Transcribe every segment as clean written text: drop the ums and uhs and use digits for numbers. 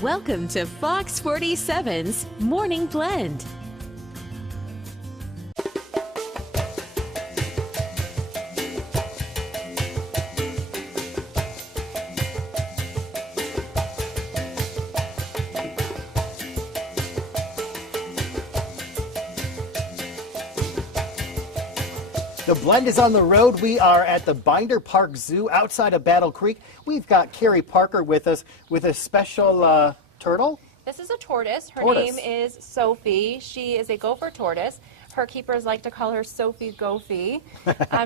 Welcome to Fox 47's Morning Blend. The Blend is on the road. We are at the Binder Park Zoo outside of Battle Creek. We've got Kari Parker with us with a special turtle. This is a tortoise. Her Tortoise. name is Sophie. She is a gopher tortoise. Her keepers like to call her Sophie Gophie.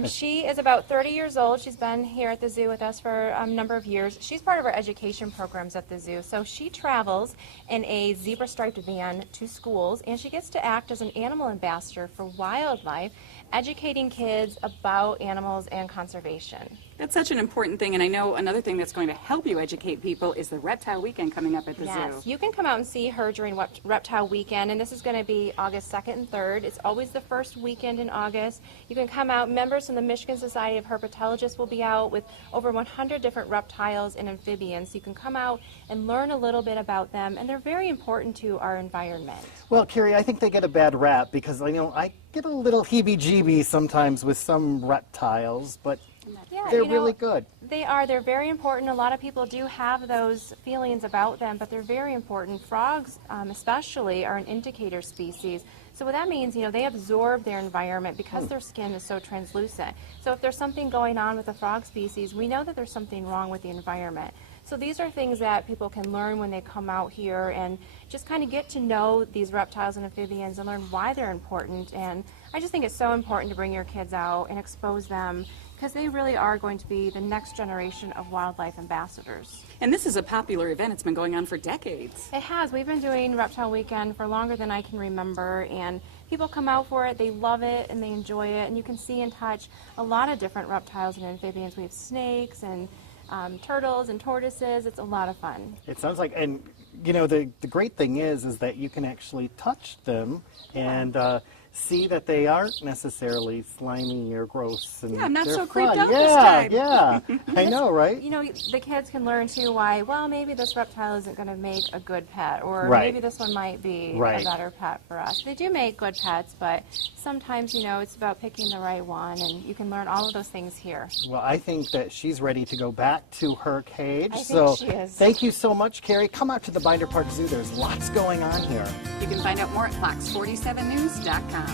She is about 30 years old. She's been here at the zoo with us for a number of years. She's part of our education programs at the zoo. So she travels in a zebra-striped van to schools, and she gets to act as an animal ambassador for wildlife, educating kids about animals and conservation. That's such an important thing, and I know another thing that's going to help you educate people is the Reptile Weekend coming up at the zoo. You can come out and see her during Reptile Weekend, and this is going to be August 2nd and 3rd. It's always the first weekend in August. You can come out. Members from the Michigan Society of Herpetologists will be out with over 100 different reptiles and amphibians. So you can come out and learn a little bit about them, and they're very important to our environment. Well, Kari, I think they get a bad rap because I get a little heebie-jeebies sometimes with some reptiles, but they're really good. They are. They're very important. A lot of people do have those feelings about them, but they're very important. Frogs, especially, are an indicator species. So what that means, they absorb their environment because their skin is so translucent. So if there's something going on with the frog species, we know that there's something wrong with the environment. So these are things that people can learn when they come out here and just kind of get to know these reptiles and amphibians and learn why they're important. And I just think it's so important to bring your kids out and expose them, because they really are going to be the next generation of wildlife ambassadors. And this is a popular event. It's been going on for decades. It has. We've been doing Reptile Weekend for longer than I can remember, and people come out for it, they love it, and they enjoy it, and you can see and touch a lot of different reptiles and amphibians. We have snakes and turtles and tortoises. It's a lot of fun. It sounds like, and the great thing is that you can actually touch them and see that they aren't necessarily slimy or gross. And I'm not they're so creeped fun. out this time. Yeah, I know, right? The kids can learn too why, well, maybe this reptile isn't going to make a good pet, or Right. maybe this one might be Right. a better pet for us. They do make good pets, but sometimes, it's about picking the right one, and you can learn all of those things here. Well, I think that she's ready to go back to her cage. I think so she is. Thank you so much, Kari. Come out to the Binder Park Zoo. There's lots going on here. You can find out more at fox47news.com.